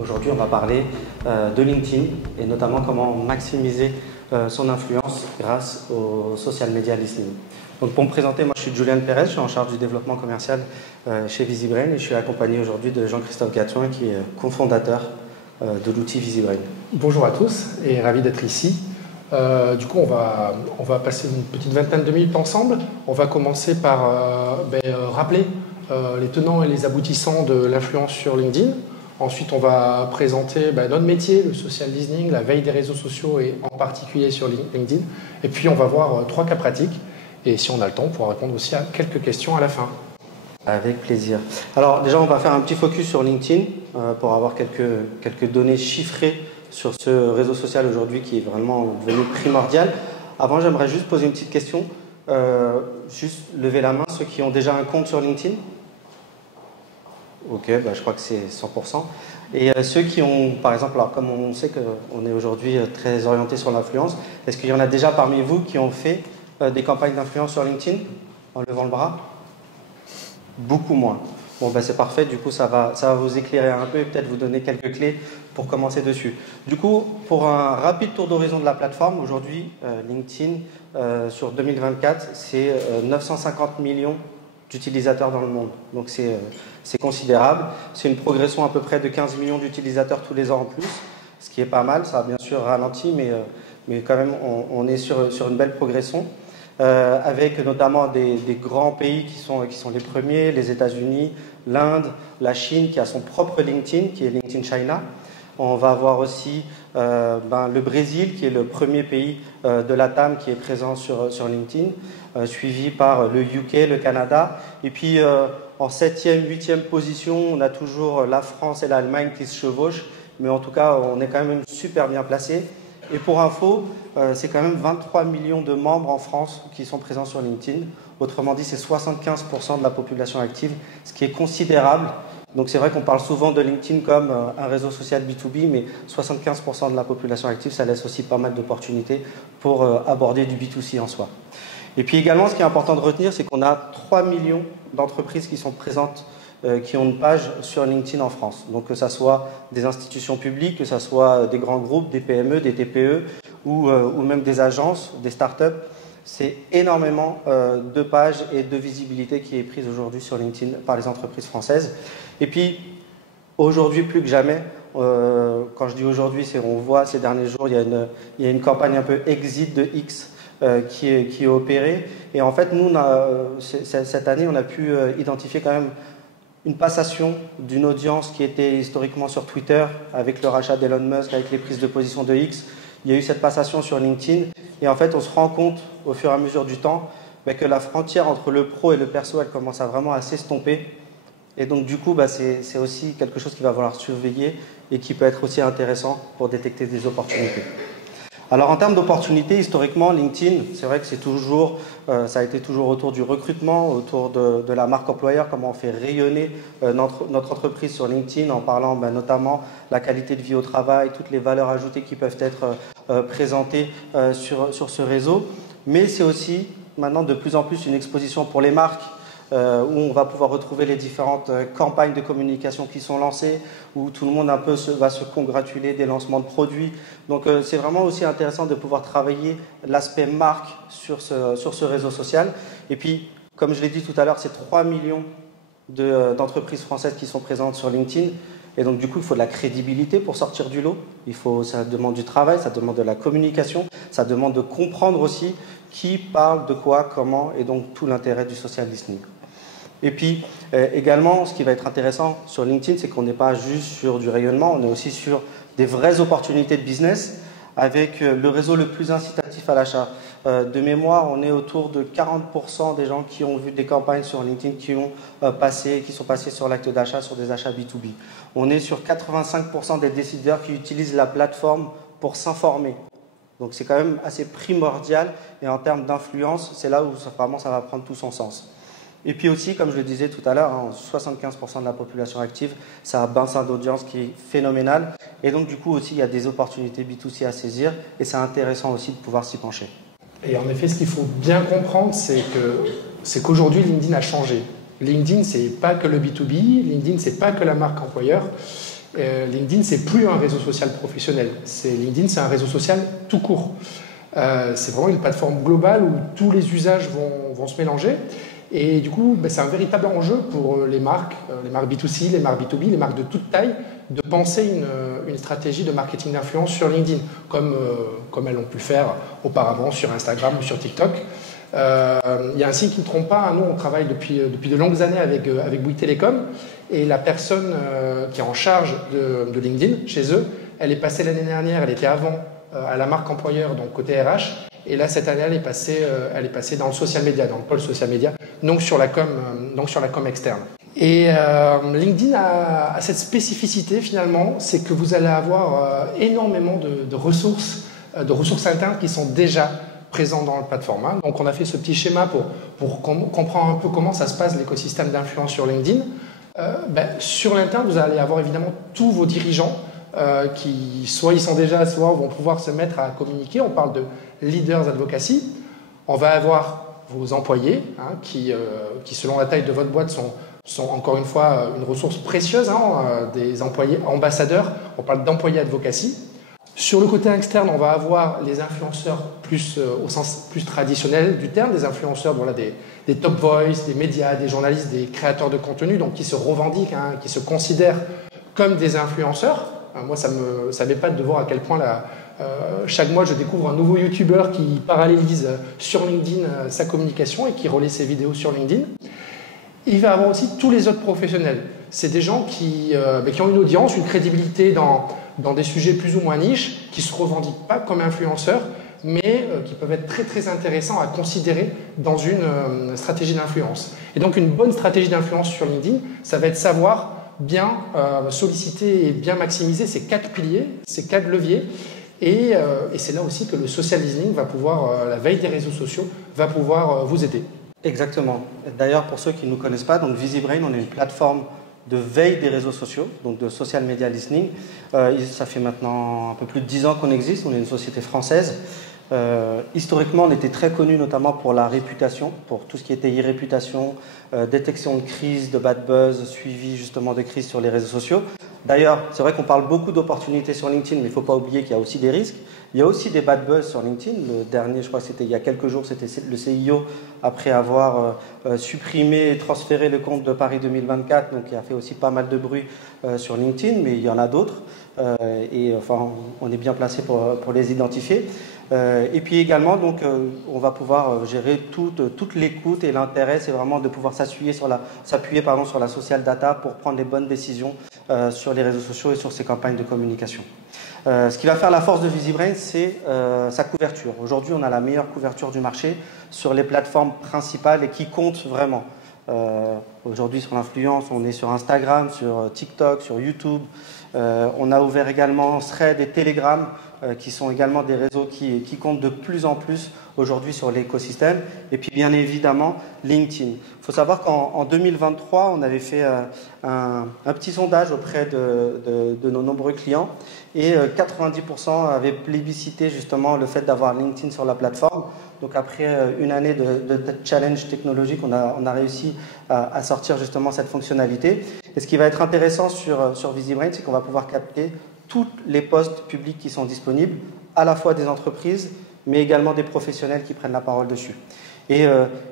Aujourd'hui, on va parler de LinkedIn et notamment comment maximiser son influence grâce au social media listening. Donc pour me présenter, moi je suis Julian Perez, je suis en charge du développement commercial chez VisiBrain et je suis accompagné aujourd'hui de Jean-Christophe Gatouin qui est cofondateur de l'outil VisiBrain. Bonjour à tous et ravi d'être ici. Du coup, on va passer une petite vingtaine de minutes ensemble. On va commencer par rappeler les tenants et les aboutissants de l'influence sur LinkedIn. Ensuite, on va présenter notre métier, le social listening, la veille des réseaux sociaux et en particulier sur LinkedIn. Et puis, on va voir 3 cas pratiques. Et si on a le temps, on pourra répondre aussi à quelques questions à la fin. Avec plaisir. Alors déjà, on va faire un petit focus sur LinkedIn pour avoir quelques données chiffrées sur ce réseau social aujourd'hui qui est vraiment devenu primordial. Avant, j'aimerais juste poser une petite question. Juste lever la main, ceux qui ont déjà un compte sur LinkedIn. Ok, je crois que c'est 100%. Et ceux qui ont, par exemple, alors comme on sait qu'on est aujourd'hui très orienté sur l'influence, est-ce qu'il y en a déjà parmi vous qui ont fait des campagnes d'influence sur LinkedIn en levant le bras? Beaucoup moins. Bon, c'est parfait. Du coup, ça va vous éclairer un peu et peut-être vous donner quelques clés pour commencer dessus. Du coup, pour un rapide tour d'horizon de la plateforme, aujourd'hui, LinkedIn, sur 2024, c'est 950 millions d'utilisateurs dans le monde. Donc, c'est considérable. C'est une progression à peu près de 15 millions d'utilisateurs tous les ans en plus, ce qui est pas mal. Ça a bien sûr ralenti, mais quand même, on est sur une belle progression. Avec notamment des grands pays qui sont les premiers, les États-Unis, l'Inde, la Chine qui a son propre LinkedIn, qui est LinkedIn China. On va avoir aussi le Brésil qui est le premier pays de LATAM qui est présent sur LinkedIn, suivi par le UK, le Canada. Et puis en 7e, 8e position, on a toujours la France et l'Allemagne qui se chevauchent, mais en tout cas, on est quand même super bien placé. Et pour info, c'est quand même 23 millions de membres en France qui sont présents sur LinkedIn. Autrement dit, c'est 75% de la population active, ce qui est considérable. Donc c'est vrai qu'on parle souvent de LinkedIn comme un réseau social B2B, mais 75% de la population active, ça laisse aussi pas mal d'opportunités pour aborder du B2C en soi. Et puis également, ce qui est important de retenir, c'est qu'on a 3 millions d'entreprises qui sont présentes, qui ont une page sur LinkedIn en France. Donc que ce soit des institutions publiques, que ce soit des grands groupes, des PME, des TPE ou même des agences, des startups, c'est énormément de pages et de visibilité qui est prise aujourd'hui sur LinkedIn par les entreprises françaises. Et puis aujourd'hui plus que jamais, quand je dis aujourd'hui, c'est on voit ces derniers jours, il y a une campagne un peu exit de X qui est opérée. Et en fait, nous, cette année, on a pu identifier quand même une passation d'une audience qui était historiquement sur Twitter avec le rachat d'Elon Musk, avec les prises de position de X. Il y a eu cette passation sur LinkedIn et en fait on se rend compte au fur et à mesure du temps que la frontière entre le pro et le perso elle commence à vraiment s'estomper et donc du coup c'est aussi quelque chose qu'il va falloir surveiller et qui peut être aussi intéressant pour détecter des opportunités. Alors en termes d'opportunités, historiquement, LinkedIn, c'est vrai que ça a été toujours autour du recrutement, autour de la marque employeur, comment on fait rayonner notre entreprise sur LinkedIn en parlant notamment la qualité de vie au travail, toutes les valeurs ajoutées qui peuvent être présentées sur ce réseau. Mais c'est aussi maintenant de plus en plus une exposition pour les marques, où on va pouvoir retrouver les différentes campagnes de communication qui sont lancées, où tout le monde va se congratuler des lancements de produits. Donc c'est vraiment aussi intéressant de pouvoir travailler l'aspect marque sur ce réseau social. Et puis, comme je l'ai dit tout à l'heure, c'est 3 millions d'entreprises françaises qui sont présentes sur LinkedIn. Et donc du coup, il faut de la crédibilité pour sortir du lot. Ça demande du travail, ça demande de la communication, ça demande de comprendre aussi qui parle de quoi, comment, et donc tout l'intérêt du social listening. Et puis également, ce qui va être intéressant sur LinkedIn, c'est qu'on n'est pas juste sur du rayonnement, on est aussi sur des vraies opportunités de business avec le réseau le plus incitatif à l'achat. De mémoire, on est autour de 40% des gens qui ont vu des campagnes sur LinkedIn qui sont passés sur l'acte d'achat, sur des achats B2B. On est sur 85% des décideurs qui utilisent la plateforme pour s'informer. Donc c'est quand même assez primordial et en termes d'influence, c'est là où vraiment ça va prendre tout son sens. Et puis aussi, comme je le disais tout à l'heure, 75% de la population active, ça a un bassin d'audience qui est phénoménal. Et donc, du coup, aussi, il y a des opportunités B2C à saisir. Et c'est intéressant aussi de pouvoir s'y pencher. Et en effet, ce qu'il faut bien comprendre, c'est qu'aujourd'hui, LinkedIn a changé. LinkedIn, c'est pas que le B2B, LinkedIn, c'est pas que la marque employeur. LinkedIn, c'est plus un réseau social professionnel. LinkedIn, c'est un réseau social tout court. C'est vraiment une plateforme globale où tous les usages vont se mélanger. Et du coup, c'est un véritable enjeu pour les marques B2C, les marques B2B, les marques de toute taille, de penser une stratégie de marketing d'influence sur LinkedIn, comme elles ont pu le faire auparavant sur Instagram ou sur TikTok. Il y a un signe qui ne trompe pas. Nous, on travaille depuis de longues années avec Bouygues Télécom. Et la personne qui est en charge de LinkedIn, chez eux, elle est passée l'année dernière, elle était avant à la marque employeur, donc côté RH. Et là, cette année, elle est passée dans le social media, dans le pôle social media, donc sur la com externe. Et LinkedIn a cette spécificité finalement, c'est que vous allez avoir énormément de ressources internes qui sont déjà présentes dans la plateforme. Hein. Donc on a fait ce petit schéma pour comprendre un peu comment ça se passe l'écosystème d'influence sur LinkedIn. Sur l'interne, vous allez avoir évidemment tous vos dirigeants qui soit ils sont déjà, soit vont pouvoir se mettre à communiquer. On parle de leaders advocacy. On va avoir vos employés qui, selon la taille de votre boîte, sont encore une fois une ressource précieuse, des employés ambassadeurs. On parle d'employés advocacy. Sur le côté externe, on va avoir les influenceurs au sens plus traditionnel du terme, des influenceurs des top voice, des médias, des journalistes, des créateurs de contenu, donc qui se revendiquent, qui se considèrent comme des influenceurs. Moi, ça m'épate de voir à quel point chaque mois, je découvre un nouveau YouTuber qui parallélise sur LinkedIn sa communication et qui relaie ses vidéos sur LinkedIn. Il va y avoir aussi tous les autres professionnels. C'est des gens qui ont une audience, une crédibilité dans des sujets plus ou moins niches, qui ne se revendiquent pas comme influenceurs, mais qui peuvent être très très intéressants à considérer dans une stratégie d'influence. Et donc une bonne stratégie d'influence sur LinkedIn, ça va être savoir bien solliciter et bien maximiser ces 4 piliers, ces 4 leviers. Et c'est là aussi que le social listening va pouvoir, la veille des réseaux sociaux, va pouvoir vous aider. Exactement. D'ailleurs, pour ceux qui ne nous connaissent pas, donc VisiBrain, on est une plateforme de veille des réseaux sociaux, donc de social media listening. Ça fait maintenant un peu plus de 10 ans qu'on existe, on est une société française. Historiquement, on était très connu notamment pour la réputation, pour tout ce qui était e-réputation, détection de crise, de bad buzz, suivi justement de crise sur les réseaux sociaux. D'ailleurs, c'est vrai qu'on parle beaucoup d'opportunités sur LinkedIn, mais il ne faut pas oublier qu'il y a aussi des risques. Il y a aussi des bad buzz sur LinkedIn. Le dernier, je crois que c'était il y a quelques jours, c'était le CIO, après avoir supprimé et transféré le compte de Paris 2024, donc il a fait aussi pas mal de bruit sur LinkedIn, mais il y en a d'autres. On est bien placé pour les identifier. Et puis également, donc, on va pouvoir gérer toute l'écoute et l'intérêt, c'est vraiment de pouvoir s'appuyer sur la social data pour prendre les bonnes décisions sur les réseaux sociaux et sur ces campagnes de communication. Ce qui va faire la force de VisiBrain, c'est sa couverture. Aujourd'hui, on a la meilleure couverture du marché sur les plateformes principales et qui comptent vraiment. Aujourd'hui, sur l'influence, on est sur Instagram, sur TikTok, sur YouTube. On a ouvert également Thread et Telegram, qui sont également des réseaux qui comptent de plus en plus aujourd'hui sur l'écosystème. Et puis bien évidemment, LinkedIn. Il faut savoir qu'en 2023, on avait fait un petit sondage auprès de nos nombreux clients et 90% avaient plébiscité justement le fait d'avoir LinkedIn sur la plateforme. Donc après une année de challenge technologique, on a réussi à sortir justement cette fonctionnalité. Et ce qui va être intéressant sur VisiBrain, c'est qu'on va pouvoir capter tous les postes publics qui sont disponibles, à la fois des entreprises, mais également des professionnels qui prennent la parole dessus. Et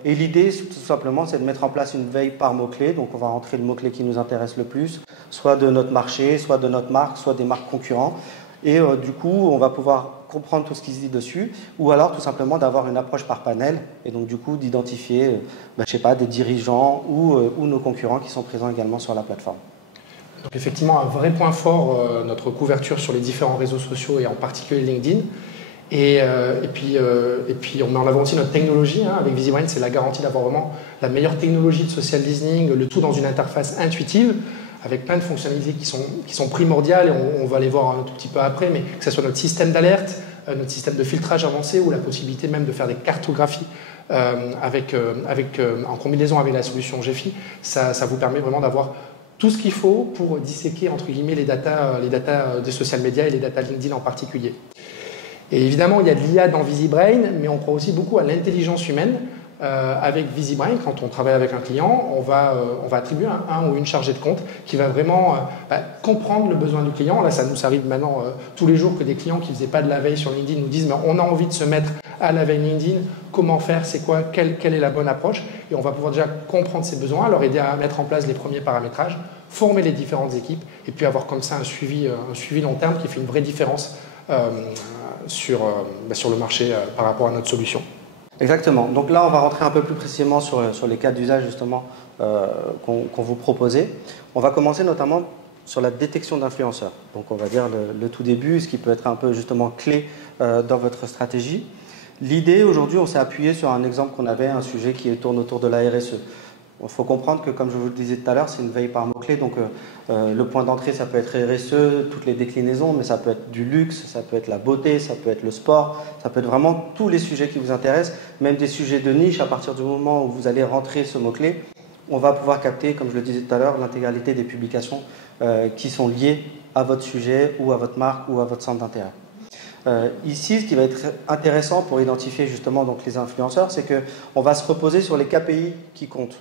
l'idée, tout simplement, c'est de mettre en place une veille par mot-clé. Donc on va rentrer le mot-clé qui nous intéresse le plus, soit de notre marché, soit de notre marque, soit des marques concurrents. Et du coup, on va pouvoir comprendre tout ce qui se dit dessus, ou alors tout simplement d'avoir une approche par panel, et donc du coup d'identifier, des dirigeants ou nos concurrents qui sont présents également sur la plateforme. Donc effectivement, un vrai point fort, notre couverture sur les différents réseaux sociaux et en particulier LinkedIn. Et puis on met en avant aussi notre technologie. Avec VisiBrain, c'est la garantie d'avoir vraiment la meilleure technologie de social listening, le tout dans une interface intuitive, avec plein de fonctionnalités qui sont primordiales, et on va les voir un tout petit peu après, mais que ce soit notre système d'alerte, notre système de filtrage avancé, ou la possibilité même de faire des cartographies en combinaison avec la solution Gephi, ça vous permet vraiment d'avoir tout ce qu'il faut pour disséquer, entre guillemets, les datas des social media et les datas LinkedIn en particulier. Et évidemment, il y a de l'IA dans VisiBrain, mais on croit aussi beaucoup à l'intelligence humaine. avec VisiBrain, quand on travaille avec un client, on va attribuer un ou une chargée de compte qui va vraiment comprendre le besoin du client. Là, ça nous arrive maintenant tous les jours que des clients qui ne faisaient pas de la veille sur LinkedIn nous disent mais on a envie de se mettre à la veille LinkedIn, comment faire, c'est quoi, quelle est la bonne approche, et on va pouvoir déjà comprendre ses besoins, leur aider à mettre en place les premiers paramétrages, former les différentes équipes, et puis avoir comme ça un suivi long terme qui fait une vraie différence sur le marché par rapport à notre solution. Exactement. Donc là, on va rentrer un peu plus précisément sur les cas d'usage justement qu'on vous proposait. On va commencer notamment sur la détection d'influenceurs. Donc on va dire le tout début, ce qui peut être un peu justement clé dans votre stratégie. L'idée aujourd'hui, on s'est appuyé sur un exemple qu'on avait, un sujet qui tourne autour de la RSE. Il faut comprendre que, comme je vous le disais tout à l'heure, c'est une veille par mots-clés. Donc, le point d'entrée, ça peut être RSE, toutes les déclinaisons, mais ça peut être du luxe, ça peut être la beauté, ça peut être le sport, ça peut être vraiment tous les sujets qui vous intéressent, même des sujets de niche. À partir du moment où vous allez rentrer ce mot-clé, on va pouvoir capter, comme je le disais tout à l'heure, l'intégralité des publications qui sont liées à votre sujet ou à votre marque ou à votre centre d'intérêt. Ici, ce qui va être intéressant pour identifier justement donc, les influenceurs, c'est qu'on va se reposer sur les KPI qui comptent.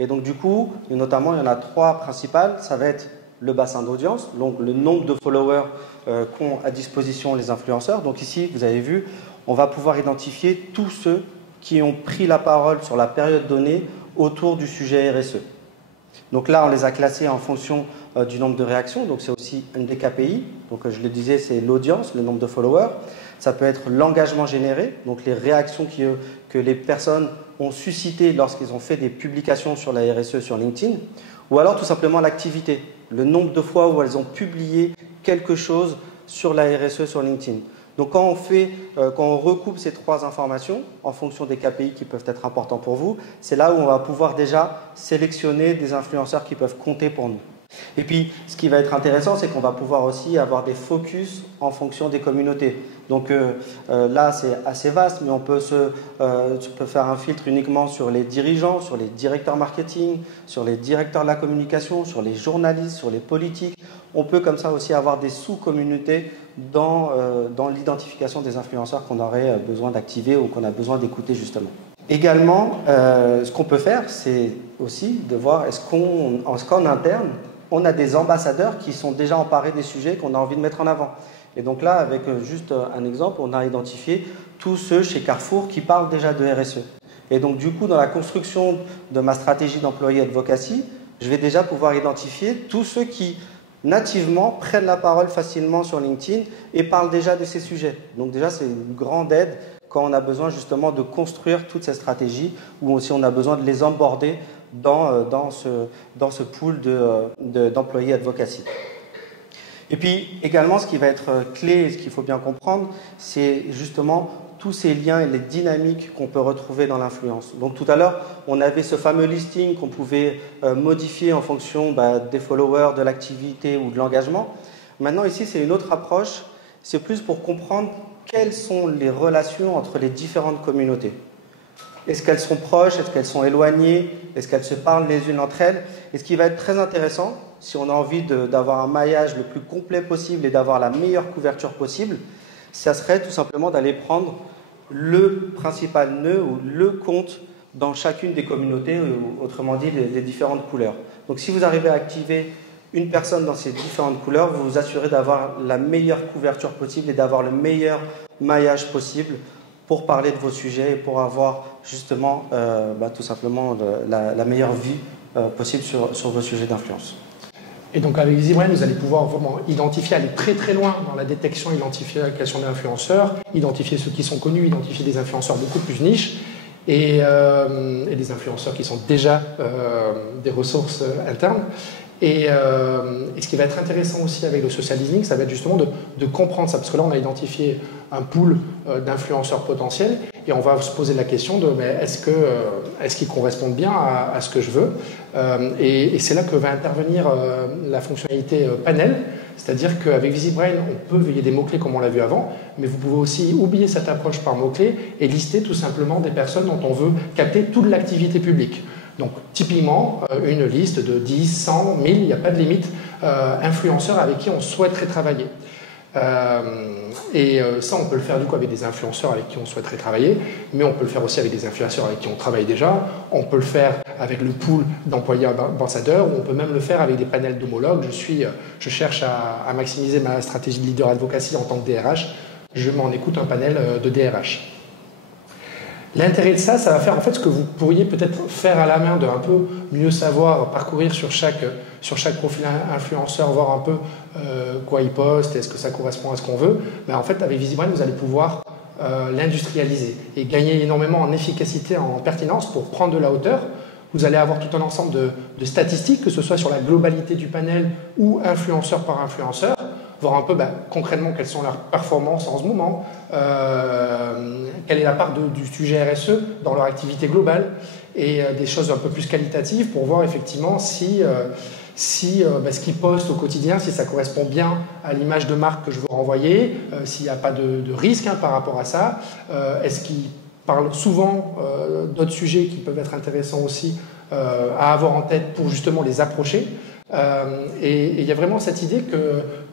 Et donc du coup, notamment, il y en a 3 principales. Ça va être le bassin d'audience, donc le nombre de followers qu'ont à disposition les influenceurs. Donc ici, vous avez vu, on va pouvoir identifier tous ceux qui ont pris la parole sur la période donnée autour du sujet RSE. Donc là, on les a classés en fonction du nombre de réactions. Donc c'est aussi une des KPI. Donc je le disais, c'est l'audience, le nombre de followers. Ça peut être l'engagement généré, donc les réactions que les personnes ont suscitées lorsqu'ils ont fait des publications sur la RSE sur LinkedIn. Ou alors tout simplement l'activité, le nombre de fois où elles ont publié quelque chose sur la RSE sur LinkedIn. Donc quand on recoupe ces 3 informations en fonction des KPI qui peuvent être importants pour vous, c'est là où on va pouvoir déjà sélectionner des influenceurs qui peuvent compter pour nous. Et puis, ce qui va être intéressant, c'est qu'on va pouvoir aussi avoir des focus en fonction des communautés. Donc là, c'est assez vaste, mais on peut faire un filtre uniquement sur les dirigeants, sur les directeurs marketing, sur les directeurs de la communication, sur les journalistes, sur les politiques. On peut comme ça aussi avoir des sous-communautés dans l'identification des influenceurs qu'on aurait besoin d'activer ou qu'on a besoin d'écouter justement. Également, ce qu'on peut faire, c'est aussi de voir est-ce qu'en interne, on a des ambassadeurs qui sont déjà emparés des sujets qu'on a envie de mettre en avant. Et donc là, avec juste un exemple, on a identifié tous ceux chez Carrefour qui parlent déjà de RSE. Et donc du coup, dans la construction de ma stratégie d'employé advocacy, je vais déjà pouvoir identifier tous ceux qui nativement prennent la parole facilement sur LinkedIn et parlent déjà de ces sujets. Donc déjà, c'est une grande aide quand on a besoin justement de construire toutes ces stratégies ou si on a besoin de les onboarder dans ce pool d'employés advocacy. Et puis également, ce qui va être clé et ce qu'il faut bien comprendre, c'est justement tous ces liens et les dynamiques qu'on peut retrouver dans l'influence. Donc tout à l'heure, on avait ce fameux listing qu'on pouvait modifier en fonction des followers, de l'activité ou de l'engagement. Maintenant ici, c'est une autre approche. C'est plus pour comprendre quelles sont les relations entre les différentes communautés. Est-ce qu'elles sont proches? Est-ce qu'elles sont éloignées? Est-ce qu'elles se parlent les unes entre elles? Et ce qui va être très intéressant, si on a envie d'avoir un maillage le plus complet possible et d'avoir la meilleure couverture possible, ça serait tout simplement d'aller prendre le principal nœud ou le compte dans chacune des communautés, ou autrement dit les différentes couleurs. Donc si vous arrivez à activer une personne dans ces différentes couleurs, vous vous assurez d'avoir la meilleure couverture possible et d'avoir le meilleur maillage possible pour parler de vos sujets et pour avoir justement tout simplement la meilleure vie possible sur vos sujets d'influence. Et donc avec VisiBrain, vous allez pouvoir vraiment identifier, aller très très loin dans la détection et l'identification d'influenceurs, identifier ceux qui sont connus, identifier des influenceurs beaucoup plus niches et des influenceurs qui sont déjà des ressources internes. Et ce qui va être intéressant aussi avec le social listening, ça va être justement de comprendre ça, parce que là on a identifié un pool d'influenceurs potentiels et on va se poser la question de est-ce qu'ils correspondent bien à ce que je veux, et c'est là que va intervenir la fonctionnalité panel, c'est-à-dire qu'avec VisiBrain on peut veiller des mots-clés comme on l'a vu avant, mais vous pouvez aussi oublier cette approche par mots-clés et lister tout simplement des personnes dont on veut capter toute l'activité publique. Donc, typiquement, une liste de 10, 100, 1000, il n'y a pas de limite, influenceurs avec qui on souhaiterait travailler. Ça, on peut le faire du coup avec des influenceurs avec qui on souhaiterait travailler, mais on peut le faire aussi avec des influenceurs avec qui on travaille déjà. On peut le faire avec le pool d'employés ambassadeurs, ou on peut même le faire avec des panels d'homologues. Je cherche à maximiser ma stratégie de leader advocacy en tant que DRH. Je m'en écoute un panel de DRH. L'intérêt de ça, ça va faire en fait ce que vous pourriez peut-être faire à la main, de un peu mieux savoir, parcourir sur chaque profil influenceur, voir un peu quoi il poste, est-ce que ça correspond à ce qu'on veut. Mais en fait, avec VisiBrand, vous allez pouvoir l'industrialiser et gagner énormément en efficacité, en pertinence pour prendre de la hauteur. Vous allez avoir tout un ensemble de statistiques, que ce soit sur la globalité du panel ou influenceur par influenceur, voir un peu concrètement quelles sont leurs performances en ce moment, quelle est la part du sujet RSE dans leur activité globale, et des choses un peu plus qualitatives pour voir effectivement si ce qu'ils postent au quotidien, si ça correspond bien à l'image de marque que je veux renvoyer, s'il n'y a pas de risque par rapport à ça, est-ce qu'ils parlent souvent d'autres sujets qui peuvent être intéressants aussi à avoir en tête pour justement les approcher. Et il y a vraiment cette idée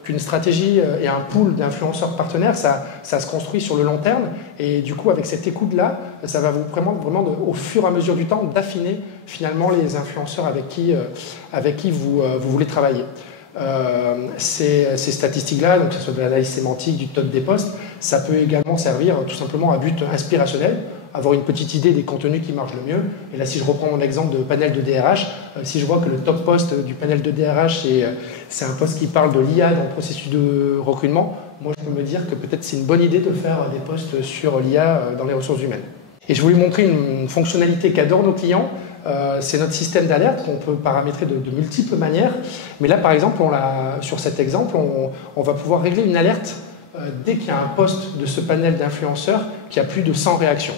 qu'une stratégie et un pool d'influenceurs partenaires, ça se construit sur le long terme. Et du coup, avec cette écoute-là, ça va vous permettre vraiment, au fur et à mesure du temps, d'affiner finalement les influenceurs avec qui vous voulez travailler. Ces statistiques-là, donc que ce soit de l'analyse sémantique, du top des posts, ça peut également servir tout simplement à but inspirationnel, avoir une petite idée des contenus qui marchent le mieux. Et là, si je reprends mon exemple de panel de DRH, si je vois que le top post du panel de DRH, c'est un post qui parle de l'IA dans le processus de recrutement, moi, je peux me dire que peut-être c'est une bonne idée de faire des posts sur l'IA dans les ressources humaines. Et je voulais montrer une fonctionnalité qu'adorent nos clients. C'est notre système d'alerte qu'on peut paramétrer de multiples manières. Mais là, par exemple, sur cet exemple, on va pouvoir régler une alerte dès qu'il y a un post de ce panel d'influenceurs qui a plus de 100 réactions.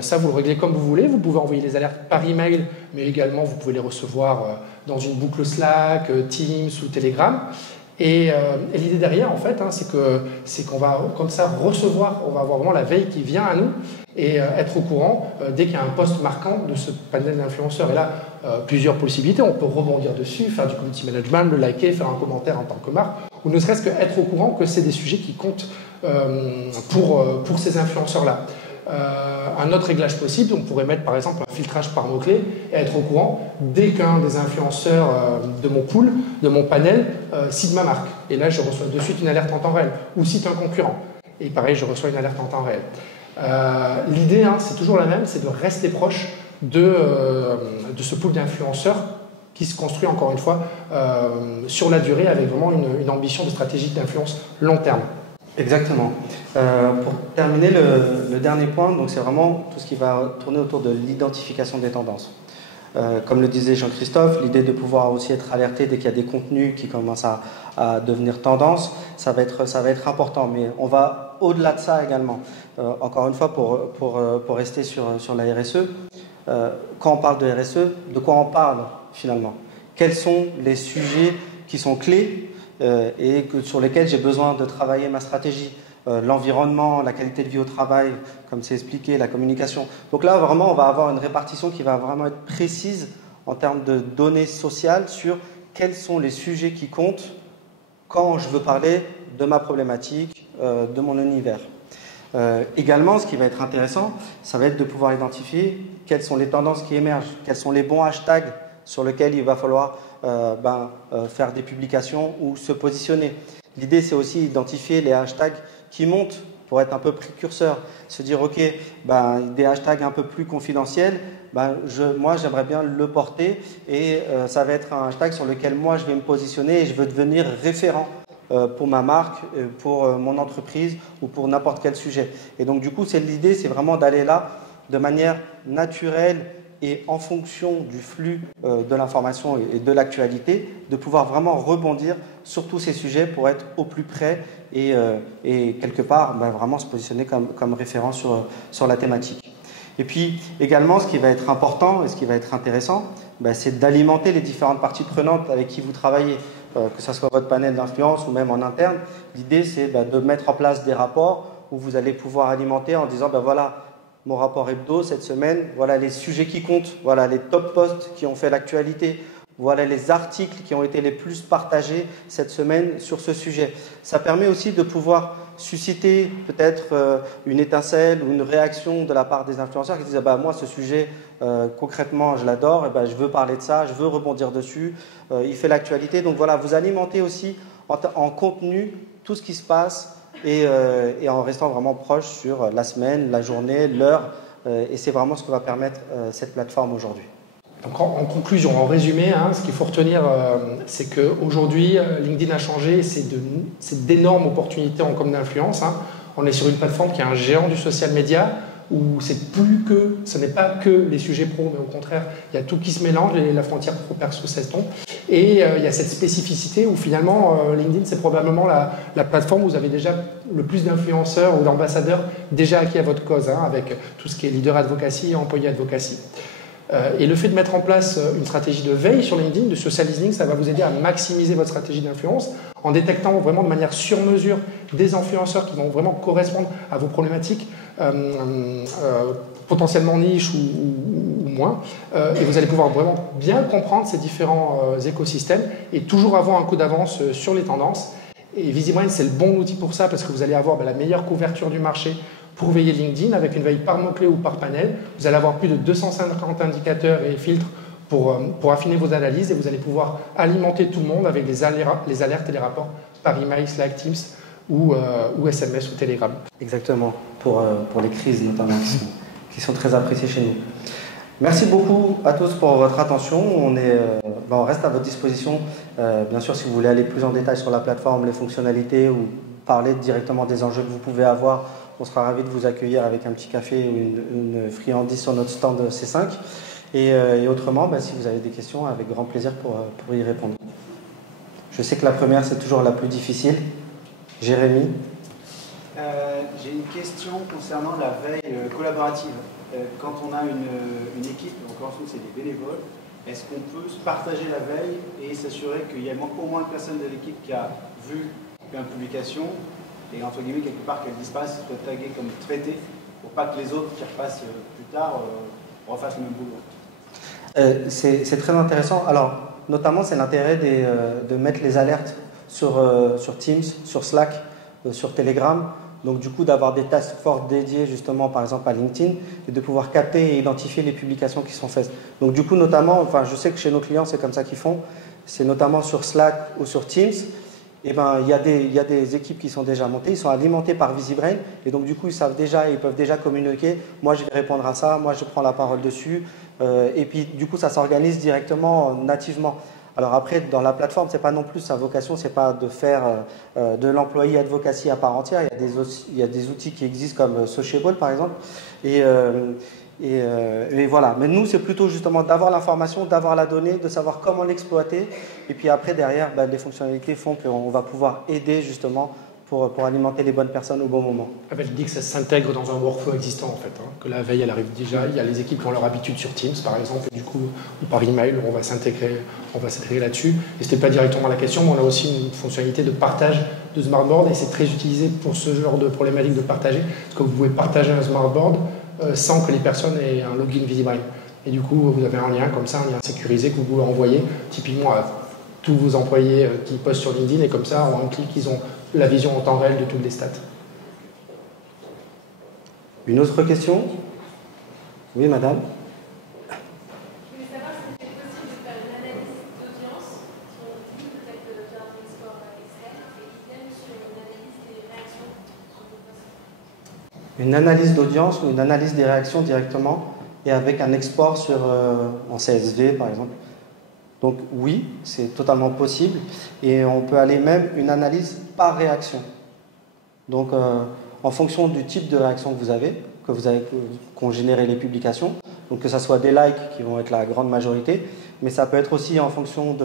Ça, vous le réglez comme vous voulez. Vous pouvez envoyer les alertes par email, mais également vous pouvez les recevoir dans une boucle Slack, Teams ou Telegram. Et l'idée derrière, en fait, c'est qu'on va comme ça recevoir, on va avoir vraiment la veille qui vient à nous et être au courant dès qu'il y a un post marquant de ce panel d'influenceurs. Et là, plusieurs possibilités. On peut rebondir dessus, faire du community management, le liker, faire un commentaire en tant que marque, ou ne serait-ce qu'être au courant que c'est des sujets qui comptent pour ces influenceurs-là. Un autre réglage possible, on pourrait mettre par exemple un filtrage par mots-clés et être au courant dès qu'un des influenceurs de mon pool, de mon panel, cite ma marque. Et là, je reçois de suite une alerte en temps réel. Ou cite un concurrent. Et pareil, je reçois une alerte en temps réel. L'idée, c'est toujours la même, c'est de rester proche de ce pool d'influenceurs qui se construit encore une fois sur la durée avec vraiment une ambition de stratégie d'influence long terme. Exactement. Pour terminer, le dernier point, donc c'est vraiment tout ce qui va tourner autour de l'identification des tendances. Comme le disait Jean-Christophe, l'idée de pouvoir aussi être alerté dès qu'il y a des contenus qui commencent à devenir tendance, ça va être important. Mais on va au-delà de ça également. Encore une fois, pour rester sur la RSE, quand on parle de RSE, de quoi on parle finalement? Quels sont les sujets qui sont clés et sur lesquels j'ai besoin de travailler ma stratégie, l'environnement, la qualité de vie au travail, comme c'est expliqué, la communication. Donc là, vraiment, on va avoir une répartition qui va vraiment être précise en termes de données sociales sur quels sont les sujets qui comptent quand je veux parler de ma problématique, de mon univers. Également, ce qui va être intéressant, ça va être de pouvoir identifier quelles sont les tendances qui émergent, quels sont les bons hashtags sur lesquels il va falloir faire des publications ou se positionner. L'idée, c'est aussi d'identifier les hashtags qui montent pour être un peu précurseur. Se dire, OK, des hashtags un peu plus confidentiels, moi, j'aimerais bien le porter et ça va être un hashtag sur lequel moi, je vais me positionner et je veux devenir référent pour ma marque, pour mon entreprise ou pour n'importe quel sujet. Et donc, du coup, l'idée, c'est vraiment d'aller là de manière naturelle et en fonction du flux de l'information et de l'actualité, de pouvoir vraiment rebondir sur tous ces sujets pour être au plus près et quelque part vraiment se positionner comme référent sur la thématique. Et puis également, ce qui va être important et ce qui va être intéressant, c'est d'alimenter les différentes parties prenantes avec qui vous travaillez, que ce soit votre panel d'influence ou même en interne. L'idée, c'est de mettre en place des rapports où vous allez pouvoir alimenter en disant voilà, mon rapport hebdo cette semaine, voilà les sujets qui comptent, voilà les top posts qui ont fait l'actualité, voilà les articles qui ont été les plus partagés cette semaine sur ce sujet. Ça permet aussi de pouvoir susciter peut-être une étincelle ou une réaction de la part des influenceurs qui disent bah, moi ce sujet concrètement je l'adore, et bah, je veux parler de ça, je veux rebondir dessus, il fait l'actualité. Donc voilà, vous alimentez aussi en contenu tout ce qui se passe et en restant vraiment proche sur la semaine, la journée, l'heure, et c'est vraiment ce que va permettre cette plateforme aujourd'hui. Donc en conclusion, en résumé, ce qu'il faut retenir, c'est qu'aujourd'hui, LinkedIn a changé, c'est d'énormes opportunités en com d'influence. On est sur une plateforme qui est un géant du social media, où ce n'est pas que les sujets pro, mais au contraire, il y a tout qui se mélange, la frontière pro-perso s'estompe. Et il y a cette spécificité où finalement, LinkedIn, c'est probablement la plateforme où vous avez déjà le plus d'influenceurs ou d'ambassadeurs déjà acquis à votre cause, avec tout ce qui est leader advocacy et employé advocacy. Et le fait de mettre en place une stratégie de veille sur LinkedIn, de social listening, ça va vous aider à maximiser votre stratégie d'influence en détectant vraiment de manière sur mesure des influenceurs qui vont vraiment correspondre à vos problématiques, potentiellement niche ou moins. Et vous allez pouvoir vraiment bien comprendre ces différents écosystèmes et toujours avoir un coup d'avance sur les tendances. Et VisiBrain, c'est le bon outil pour ça parce que vous allez avoir la meilleure couverture du marché pour veiller LinkedIn avec une veille par mots-clés ou par panel. Vous allez avoir plus de 250 indicateurs et filtres pour affiner vos analyses et vous allez pouvoir alimenter tout le monde avec les alertes et les rapports par email, Slack, Teams ou SMS ou Telegram. Exactement, pour les crises notamment qui sont très appréciées chez nous. Merci beaucoup à tous pour votre attention. On reste à votre disposition. Bien sûr, si vous voulez aller plus en détail sur la plateforme, les fonctionnalités ou parler directement des enjeux que vous pouvez avoir, on sera ravis de vous accueillir avec un petit café ou une friandise sur notre stand C5. Et autrement, si vous avez des questions, avec grand plaisir pour y répondre. Je sais que la première, c'est toujours la plus difficile. Jérémy. J'ai une question concernant la veille collaborative. Quand on a une équipe, encore une fois, c'est des bénévoles, est-ce qu'on peut se partager la veille et s'assurer qu'il y a au moins une personne de l'équipe qui a vu une publication et entre guillemets quelque part qu'elle disparaisse, soit taguée comme traitée pour pas que les autres qui repassent plus tard refassent le même boulot? C'est très intéressant. Alors, notamment, c'est l'intérêt de mettre les alertes sur Teams, sur Slack, sur Telegram. Donc, du coup, d'avoir des task force dédiées justement, par exemple, à LinkedIn et de pouvoir capter et identifier les publications qui sont faites. Donc, du coup, notamment, je sais que chez nos clients, c'est comme ça qu'ils font. C'est notamment sur Slack ou sur Teams. Il y a des équipes qui sont déjà montées, ils sont alimentés par VisiBrain et donc du coup ils peuvent déjà communiquer. Moi je vais répondre à ça, moi je prends la parole dessus et puis du coup ça s'organise directement, nativement. Alors après dans la plateforme c'est pas non plus sa vocation, c'est pas de faire de l'employé advocacy à part entière. Il y a des outils qui existent comme Sociable par exemple et voilà. Mais nous, c'est plutôt justement d'avoir l'information, d'avoir la donnée, de savoir comment l'exploiter. Et puis après, derrière, les fonctionnalités font qu'on va pouvoir aider justement pour alimenter les bonnes personnes au bon moment. Je dis que ça s'intègre dans un workflow existant en fait, que la veille elle arrive déjà. Il y a les équipes qui ont leur habitude sur Teams par exemple, et du coup, ou par email, on va s'intégrer là-dessus. Et c'était pas directement la question, mais on a aussi une fonctionnalité de partage de smartboard et c'est très utilisé pour ce genre de problématique de partager, parce que vous pouvez partager un smartboard sans que les personnes aient un login VisiBrain. Et du coup, vous avez un lien comme ça, un lien sécurisé que vous pouvez envoyer typiquement à tous vos employés qui postent sur LinkedIn et comme ça, en un clic, ils ont la vision en temps réel de toutes les stats. Une autre question? Oui, madame. Je voulais savoir si c'était possible de faire une analyse d'audience sur LinkedIn, peut-être via un score externe, et qui vienne sur une analyse des réactions sur vos posts. Une analyse d'audience ou une analyse des réactions directement et avec un export en CSV par exemple. Donc oui, c'est totalement possible et on peut aller même une analyse par réaction. Donc en fonction du type de réaction que vous avez qu'ont généré les publications, donc que ce soit des likes qui vont être la grande majorité, mais ça peut être aussi en fonction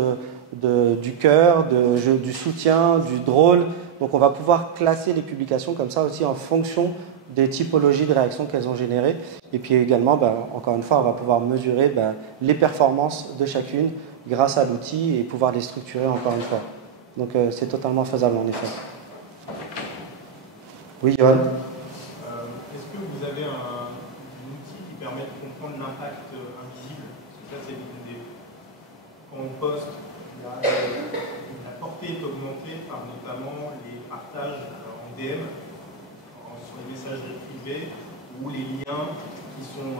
du cœur, du soutien, du drôle. Donc on va pouvoir classer les publications comme ça aussi en fonction des typologies de réactions qu'elles ont générées. Et puis également, encore une fois, on va pouvoir mesurer les performances de chacune grâce à l'outil et pouvoir les structurer encore une fois. Donc c'est totalement faisable en effet. Oui, Johan. Est-ce que vous avez un outil qui permet de comprendre l'impact invisible? Parce que ça, c'est l'une des quand on poste, la portée est augmentée par notamment les partages en DM, sur les messageries privées, ou les liens qui sont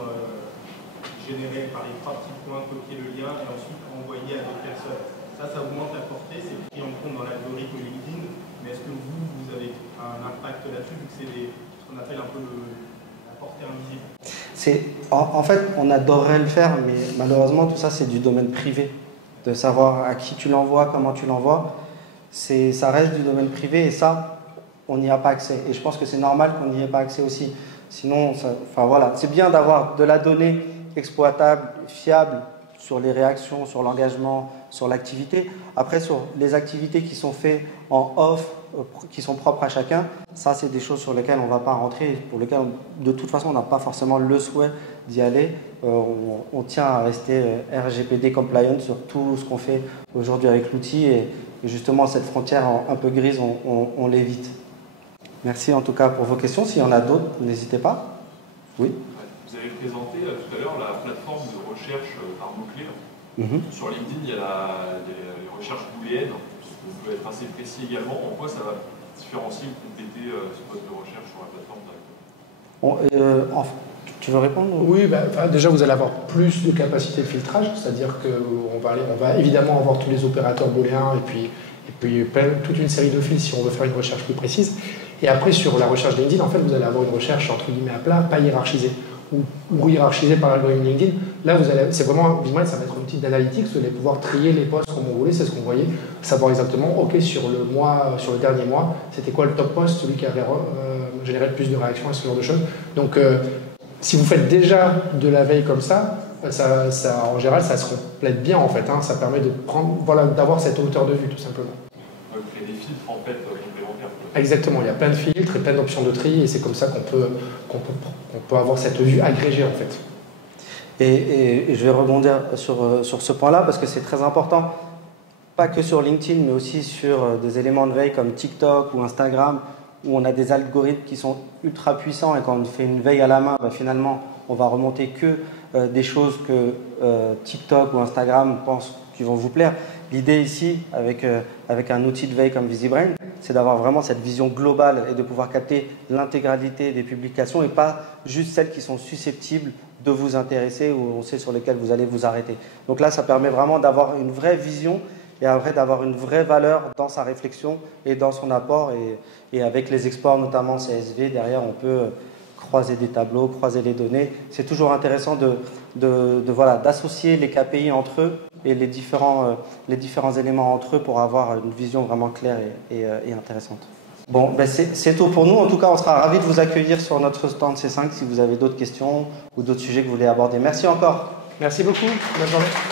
générés par les 3 petits points, copier le lien et ensuite envoyer à des personnes. Ça augmente la portée, c'est pris en compte dans l'algorithme LinkedIn, mais est-ce que vous avez un impact là-dessus, vu que c'est ce qu'on appelle un peu la portée invisible? En fait, on adorerait le faire, mais malheureusement, tout ça, c'est du domaine privé. De savoir à qui tu l'envoies, comment tu l'envoies, ça reste du domaine privé et ça, on n'y a pas accès. Et je pense que c'est normal qu'on n'y ait pas accès aussi. Sinon, voilà, c'est bien d'avoir de la donnée exploitable, fiable, sur les réactions, sur l'engagement, sur l'activité. Après, sur les activités qui sont faites en off, qui sont propres à chacun, ça, c'est des choses sur lesquelles on ne va pas rentrer, pour lesquelles, de toute façon, on n'a pas forcément le souhait d'y aller. On tient à rester RGPD compliant sur tout ce qu'on fait aujourd'hui avec l'outil. Et justement, cette frontière un peu grise, on l'évite. Merci en tout cas pour vos questions. S'il y en a d'autres, n'hésitez pas. Oui. Vous avez présenté tout à l'heure la plateforme de recherche par mots-clés. Sur LinkedIn, il y a les recherches booléennes. Vous pouvez être assez précis également. En quoi ça va différencier ou compléter ce poste de recherche sur la plateforme directement? Tu veux répondre? Oui, déjà vous allez avoir plus de capacité de filtrage, c'est-à-dire qu'on va évidemment avoir tous les opérateurs booléens et puis toute une série de fils si on veut faire une recherche plus précise. Et après, sur la recherche LinkedIn, en fait, vous allez avoir une recherche entre guillemets à plat, pas hiérarchisée, ou hiérarchisée par l'algorithme LinkedIn. Là, c'est vraiment, ça va être un outil d'analytique, vous allez pouvoir trier les posts comme vous voulez, c'est ce qu'on voyait, savoir exactement, ok, sur le dernier mois, c'était quoi le top post, celui qui avait généré le plus de réactions et ce genre de choses. Donc, si vous faites déjà de la veille comme ça, en général, ça se complète bien en fait. Ça permet d'avoir cette hauteur de vue tout simplement. Créer des filtres en fait complémentaires. Exactement, il y a plein de filtres et plein d'options de tri et c'est comme ça qu'on peut avoir cette vue agrégée en fait. Et je vais rebondir sur ce point-là parce que c'est très important, pas que sur LinkedIn mais aussi sur des éléments de veille comme TikTok ou Instagram où on a des algorithmes qui sont ultra puissants et quand on fait une veille à la main, finalement on va remonter que des choses que TikTok ou Instagram pensent qui vont vous plaire. L'idée ici, avec un outil de veille comme VisiBrain, c'est d'avoir vraiment cette vision globale et de pouvoir capter l'intégralité des publications et pas juste celles qui sont susceptibles de vous intéresser ou on sait sur lesquelles vous allez vous arrêter. Donc là, ça permet vraiment d'avoir une vraie vision et après d'avoir une vraie valeur dans sa réflexion et dans son apport. Et avec les exports, notamment CSV, derrière, on peut croiser des tableaux, croiser les données. C'est toujours intéressant d'associer les KPI entre eux et les différents éléments entre eux pour avoir une vision vraiment claire et intéressante. Bon, c'est tout pour nous. En tout cas, on sera ravis de vous accueillir sur notre stand C5 si vous avez d'autres questions ou d'autres sujets que vous voulez aborder. Merci encore. Merci beaucoup. Bonne journée.